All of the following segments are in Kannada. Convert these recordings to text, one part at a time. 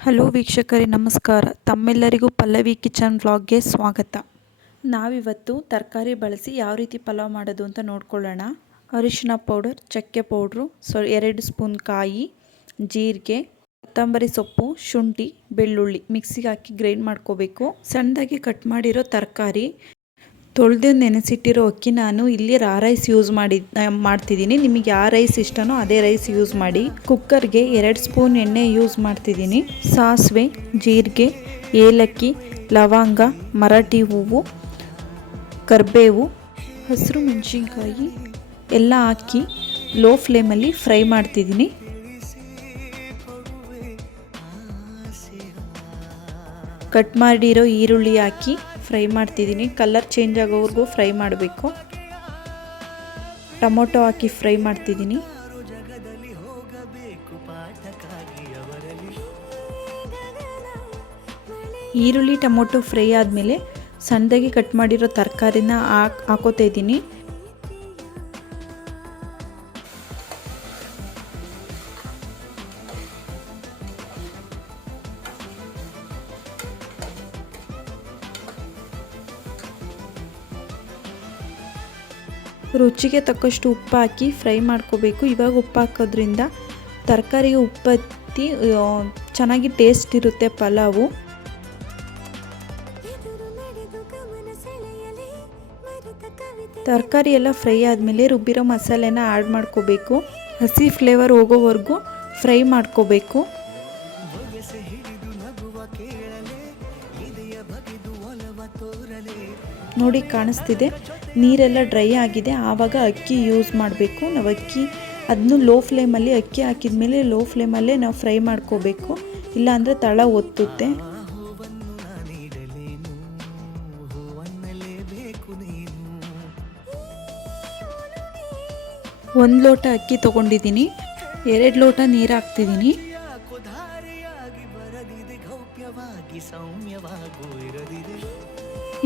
ಹಲೋ ವೀಕ್ಷಕರೇ, ನಮಸ್ಕಾರ. ತಮ್ಮೆಲ್ಲರಿಗೂ ಪಲ್ಲವಿ ಕಿಚನ್ ವ್ಲಾಗ್ಗೆ ಸ್ವಾಗತ. ನಾವಿವತ್ತು ತರಕಾರಿ ಬಳಸಿ ಯಾವ ರೀತಿ ಪಲಾವ್ ಮಾಡೋದು ಅಂತ ನೋಡ್ಕೊಳ್ಳೋಣ. ಅರಿಶಿನ ಪೌಡರ್, ಚಕ್ಕೆ ಪೌಡ್ರು, ಸೊ, ಎರಡು ಸ್ಪೂನ್ ಕಾಯಿ, ಜೀರಿಗೆ, ಕೊತ್ತಂಬರಿ ಸೊಪ್ಪು, ಶುಂಠಿ, ಬೆಳ್ಳುಳ್ಳಿ ಮಿಕ್ಸಿಗೆ ಹಾಕಿ ಗ್ರೈಂಡ್ ಮಾಡ್ಕೋಬೇಕು. ಸಣ್ಣದಾಗಿ ಕಟ್ ಮಾಡಿರೋ ತರಕಾರಿ ತೊಳೆದು ನೆನೆಸಿಟ್ಟಿರೋ ಅಕ್ಕಿ ನಾನು ಇಲ್ಲಿ ರಾ ರೈಸ್ ಯೂಸ್ ಮಾಡಿ ಮಾಡ್ತಿದ್ದೀನಿ. ನಿಮಗೆ ಯಾವ ರೈಸ್ ಇಷ್ಟನೋ ಅದೇ ರೈಸ್ ಯೂಸ್ ಮಾಡಿ. ಕುಕ್ಕರ್ಗೆ ಎರಡು ಸ್ಪೂನ್ ಎಣ್ಣೆ ಯೂಸ್ ಮಾಡ್ತಿದ್ದೀನಿ. ಸಾಸಿವೆ, ಜೀರಿಗೆ, ಏಲಕ್ಕಿ, ಲವಂಗ, ಮರಾಠಿ ಹೂವು, ಕರಿಬೇವು, ಹಸಿರು ಮೆಣಸಿನ್ಕಾಯಿ, ಎಲ್ಲ ಹಾಕಿ ಲೋ ಫ್ಲೇಮಲ್ಲಿ ಫ್ರೈ ಮಾಡ್ತಿದ್ದೀನಿ. ಕಟ್ ಮಾಡಿರೋ ಈರುಳ್ಳಿ ಹಾಕಿ ಫ್ರೈ ಮಾಡ್ತಿದ್ದೀನಿ. ಕಲರ್ ಚೇಂಜ್ ಆಗೋವರೆಗೂ ಫ್ರೈ ಮಾಡಬೇಕು. ಟೊಮೊಟೊ ಹಾಕಿ ಫ್ರೈ ಮಾಡ್ತಿದ್ದೀನಿ. ಈರುಳ್ಳಿ, ಟೊಮೊಟೊ ಫ್ರೈ ಆದಮೇಲೆ ಸಣ್ಣದಾಗಿ ಕಟ್ ಮಾಡಿರೋ ತರಕಾರಿನ ಹಾಕ್ ಹಾಕೋತಾ ಇದ್ದೀನಿ. ರುಚಿಗೆ ತಕ್ಕಷ್ಟು ಉಪ್ಪು ಹಾಕಿ ಫ್ರೈ ಮಾಡ್ಕೋಬೇಕು. ಇವಾಗ ಉಪ್ಪು ಹಾಕೋದ್ರಿಂದ ತರಕಾರಿಗೆ ಉಪ್ಪತ್ತಿ ಚೆನ್ನಾಗಿ ಟೇಸ್ಟ್ ಇರುತ್ತೆ ಪಲಾವು. ತರಕಾರಿ ಎಲ್ಲ ಫ್ರೈ ಆದಮೇಲೆ ರುಬ್ಬಿರೋ ಮಸಾಲೆನ ಆ್ಯಡ್ ಮಾಡ್ಕೋಬೇಕು. ಹಸಿ ಫ್ಲೇವರ್ ಹೋಗೋವರೆಗೂ ಫ್ರೈ ಮಾಡ್ಕೋಬೇಕು. ನೋಡಿ ಕಾಣಿಸ್ತಿದೆ. ನೀರೆಲ್ಲ ಡ್ರೈ ಆಗಿದೆ. ಆವಾಗ ಅಕ್ಕಿ ಯೂಸ್ ಮಾಡಬೇಕು. ನಾವು ಅಕ್ಕಿ ಅದನ್ನು ಲೋ ಫ್ಲೇಮಲ್ಲಿ ಅಕ್ಕಿ ಹಾಕಿದ ಮೇಲೆ ಲೋ ಫ್ಲೇಮಲ್ಲೇ ನಾವು ಫ್ರೈ ಮಾಡ್ಕೋಬೇಕು. ಇಲ್ಲಾಂದರೆ ತಳ ಒತ್ತುತ್ತೆ. ಒಂದು ಲೋಟ ಅಕ್ಕಿ ತೊಗೊಂಡಿದ್ದೀನಿ ಎರಡು ಲೋಟ ನೀರು ಹಾಕ್ತಿದ್ದೀನಿ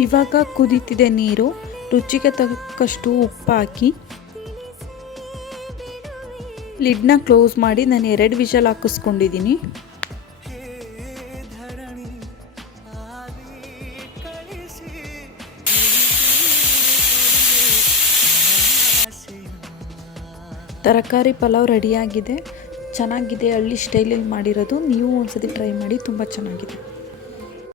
ಇವಾಗ ಕುದಿತಿದೆ ನೀರು ರುಚಿಗೆ ತಕ್ಕಷ್ಟು ಉಪ್ಪು ಹಾಕಿ ಲಿಡ್ನ ಕ್ಲೋಸ್ ಮಾಡಿ ನಾನು ಎರಡು ವಿಷಲ್ ಹಾಕಿಸ್ಕೊಂಡಿದ್ದೀನಿ. ತರಕಾರಿ ಪಲಾವ್ ರೆಡಿಯಾಗಿದೆ. ಚೆನ್ನಾಗಿದೆ ಹಳ್ಳಿ ಸ್ಟೈಲಲ್ಲಿ ಮಾಡಿರೋದು. ನೀವು ಒಂದ್ಸತಿ ಟ್ರೈ ಮಾಡಿ ತುಂಬ ಚೆನ್ನಾಗಿದೆ.